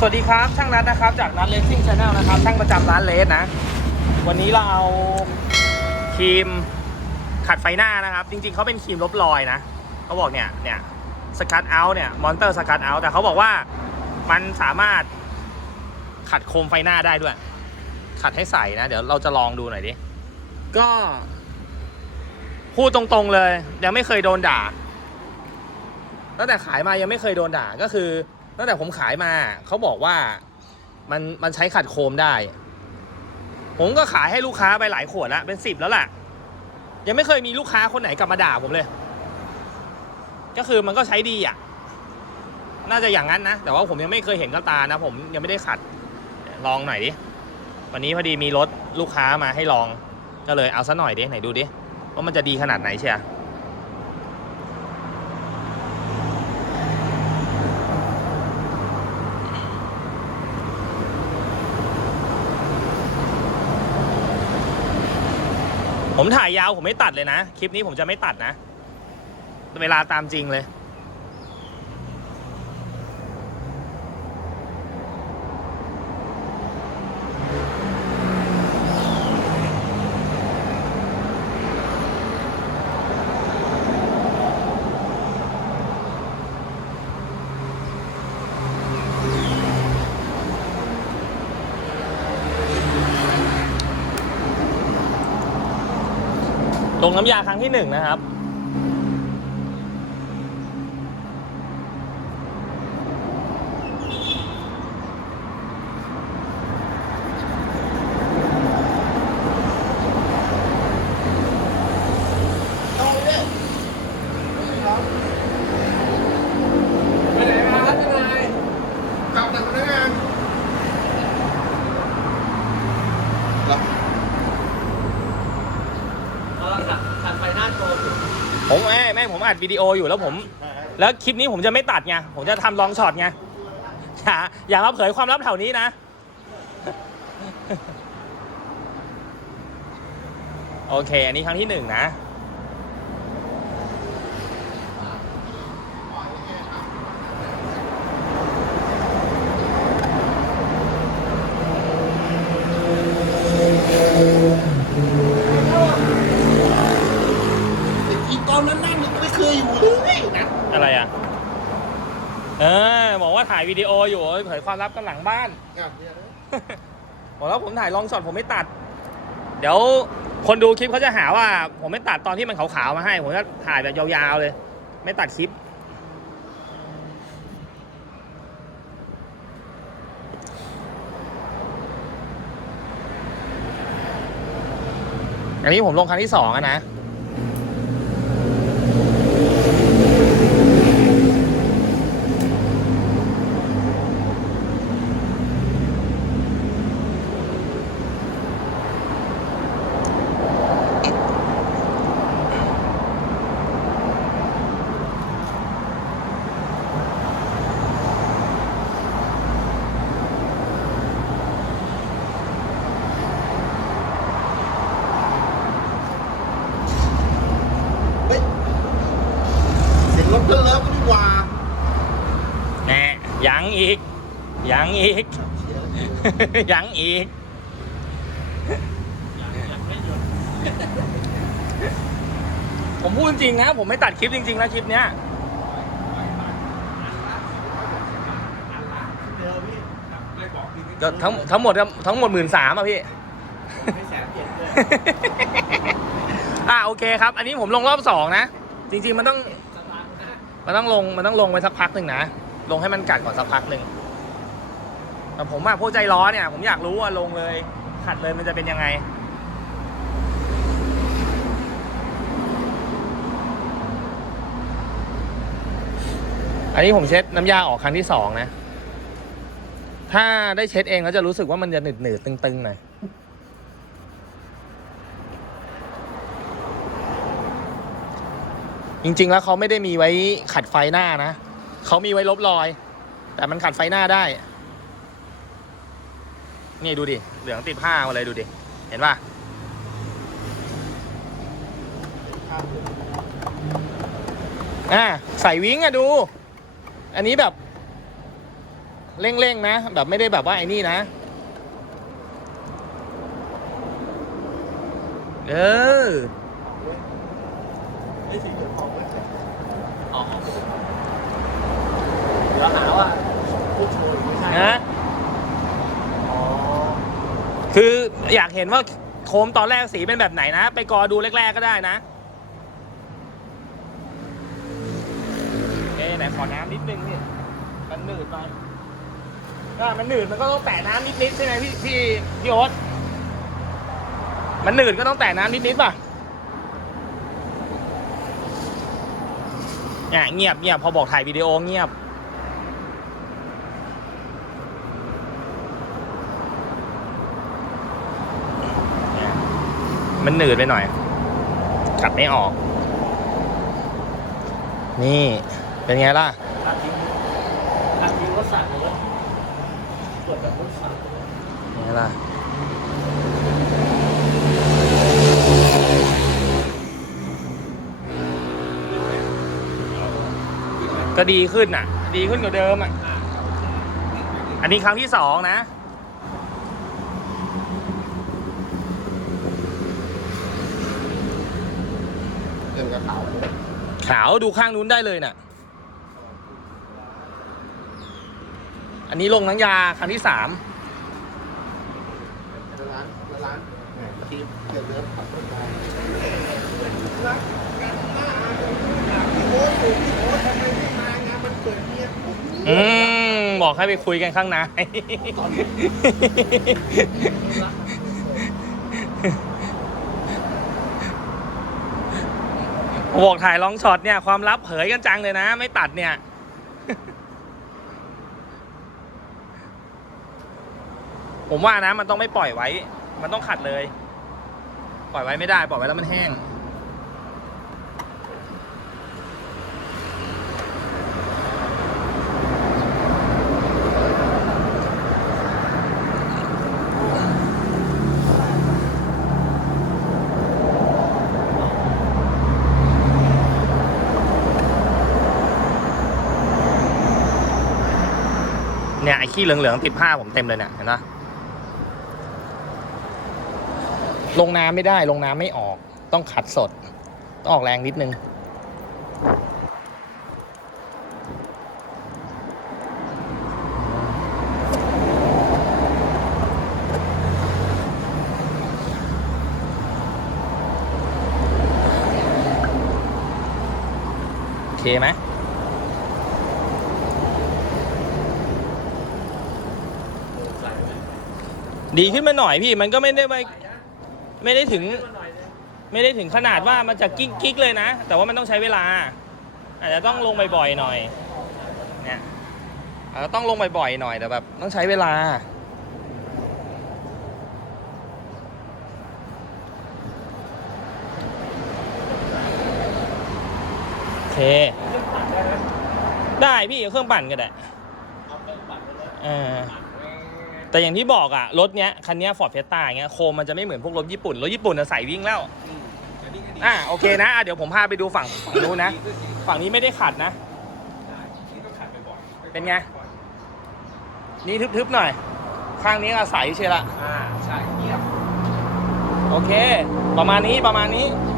สวัสดีครับช่างนัดนะครับ จากนัดเลสซิ่งชาแนลนะครับ ช่างประจำร้านเลสนะ วันนี้เราเอาครีมขัดไฟหน้านะครับ จริงๆเขาเป็นครีมลบรอยนะเขาบอกเนี่ยเนี่ยสกัดเอาเนี่ยมอนเตอร์สกัดเอาแต่เขาบอกว่ามันสามารถขัดโคมไฟหน้าได้ด้วย ขัดให้ใสนะ เดี๋ยวเราจะลองดูหน่อยดิ ก็ พูดตรงๆเลย ยังไม่เคยโดนด่าตั้งแต่ขายมายังไม่เคยโดนด่าก็คือ ตั้งแต่ผมขายมาเขาบอกว่ามันมันใช้ขัดโคมได้ ผมก็ขายให้ลูกค้าไปหลายขวดล้วเป็นสิบแล้วแหละยังไม่เคยมีลูกค้าคนไหนกลับมาด่าผมเลย ก็คือมันก็ใช้ดีอะ น่าจะอย่างนั้นนะ แต่ว่าผมยังไม่เคยเห็นกับตานะ ผมยังไม่ได้ขัดลองหน่อยดิวันนี้พอดีมีรถลูกค้ามาให้ลอง ก็เลยเอาซะหน่อยดิไหนดูดิว่ามันจะดีขนาดไหนเชีย ผมถ่ายยาวผมไม่ตัดเลยนะ คลิปนี้ผมจะไม่ตัดนะ เวลาตามจริงเลย ลงน้ำยาครั้งที่หนึ่งนะครับ ไปไหนมาครับทนายกลับจากพนักงานเหรอ ขัดไฟหน้าโชว์ผมแม่แม่ผม อัดวิดีโออยู่แล้วผม แล้วคลิปนี้ผมจะไม่ตัดไงผมจะทำลองช็อตไงอย่าอย่ามาเผยความลับแถวนี้นะ โอเค อันนี้ครั้งที่หนึ่งนะ อีตอนนั้นนั่นไม่เคยอยู่เลยนะ อะไรอะ เออ บอกว่าถ่ายวิดีโออยู่เผยความลับกันหลังบ้าน งานเนี่ยนะบอกแล้วผมถ่ายลองช็อตผมไม่ตัด เดี๋ยวคนดูคลิปเขาจะหาว่า ผมไม่ตัดตอนที่มันขาวๆมาให้ ผมก็ถ่ายแบบยาวๆเลย ไม่ตัดคลิป อันนี้ผมลงครั้งที่สองอะนะ เลิฟก็ดีกว่าแน่ยังอีก ยังอีก ยังอีก ผมพูดจริงนะ ผมไม่ตัดคลิปจริง ๆ นะคลิปเนี้ยก็ทั้งทั้งหมดทั้งหมดหมื่นสามอะพี่อ่าโอเคครับ อันนี้ผมลงรอบสองนะ จริง ๆ มันต้อง มันต้องลงมันต้องลงไปสักพักหนึ่งนะลงให้มันกัดก่อนสักพักหนึ่งแต่ผมอะพวกใจร้อนเนี่ย ผมอยากรู้ว่าลงเลย ขัดเลยมันจะเป็นยังไง อันนี้ผมเช็ดน้ำยาออกครั้งที่สองนะ ถ้าได้เช็ดเองแล้วจะรู้สึกว่ามันจะหนืดหนืดตึงๆหน่อย จริง ๆ แล้วเขาไม่ได้มีไว้ขัดไฟหน้านะเขามีไว้ลบรอย แต่มันขัดไฟหน้าได้ นี่ดูดิ เหลืองติดผ้ามาเลยดูดิ เห็นป่ะอ่าใส่วิ้งอะดู อันนี้แบบเร่งๆนะ แบบไม่ได้แบบว่าไอ้นี่นะ เออ ไอ้สีเหลืองทองไหมอ๋อเดี๋ยวหาว่าพูดโชว์อีกไม่ใช่นะอ๋อคืออยากเห็นว่าโคมตอนแรกสีเป็นแบบไหนนะ ไปกอดูแรกๆก็ได้นะเอ๊ะไหนขอน้ำนิดนึงพี่มันหนืดไปก็มันหนืดมันก็ต้องแตะน้ำนิดๆใช่ไหมพี่พี่พี่โอ๊ตมันหนืดก็ต้องแตะน้ำนิดๆป่ะ เนี่ยเงียบเงียบพอบอกถ่ายวิดีโอเงียบ มันหนืดไปหน่อย ขัดไม่ออก นี่เป็นไงล่ะตัดทิ้งตัดทิ้งรถสั่นเลยตรวจแบบรถสั่นเป็นไงล่ะ ก็ดีขึ้นอะ ดีขึ้นกว่าเดิมอะ อันนี้ครั้งที่สองนะเต็มกระขาวขาวดูข้างนู้นได้เลยน่ะ อันนี้ลงน้ำยาครั้งที่สามร้านร้านทีมเกิดเนื้อผัดต้นไม้พี่โอ๊ตผมพี่โอ๊ตทำไมไม่มางานมันเกิดเนี่ยผม อืมบอกให้ไปคุยกันข้างใน บอกถ่ายลองช็อตเนี่ย ความลับเผยกันจังเลยนะ ไม่ตัดเนี่ย ผมว่านะ มันต้องไม่ปล่อยไว้ มันต้องขัดเลย ปล่อยไว้ไม่ได้ ปล่อยไว้แล้วมันแห้ง เนี่ยไอ้ขี้เหลืองๆติดผ้าผมเต็มเลยเนี่ยเห็นปะลงน้ำไม่ได้ลงน้ำไม่ออก ต้องขัดสด ต้องออกแรงนิดนึง โอเคไหม ดีขึ้นมาหน่อยพี่มันก็ไม่ได้ไปไม่ได้ถึง ไม่ได้ถึงขนาดว่ามันจะกิ๊กกิ๊กเลยนะ แต่ว่ามันต้องใช้เวลา อาจจะต้องลงบ่อยๆหน่อยเนี่ยอาจจะต้องลงบ่อยๆหน่อยแต่แบบต้องใช้เวลา โอเค ได้พี่เอาเครื่องปั่นก็ได้เอาเครื่องปั่นไปเลยเออ แต่อย่างที่บอกอะรถเนี้ยคันเนี้ฟอร์ดเฟสต้าเงี้ยโคมมันจะไม่เหมือนพวกรถญี่ปุ่น รถญี่ปุ่นจะใส่วิ่งแล้วอืมอันนี้ก็ดีอะโอเคนะอะเดี๋ยวผมพาไปดูฝั่งฝั่งนู้นนะดีขึ้ดีฝั่งนี้ไม่ได้ขัดนะได้นี่ก็ขัดบ่อยๆเป็นไง นี่ทึบๆหน่อย ข้างนี้ก็ใสเชียวละอ่าใช่เงียบโอเค ประมาณนี้ประมาณนี้โ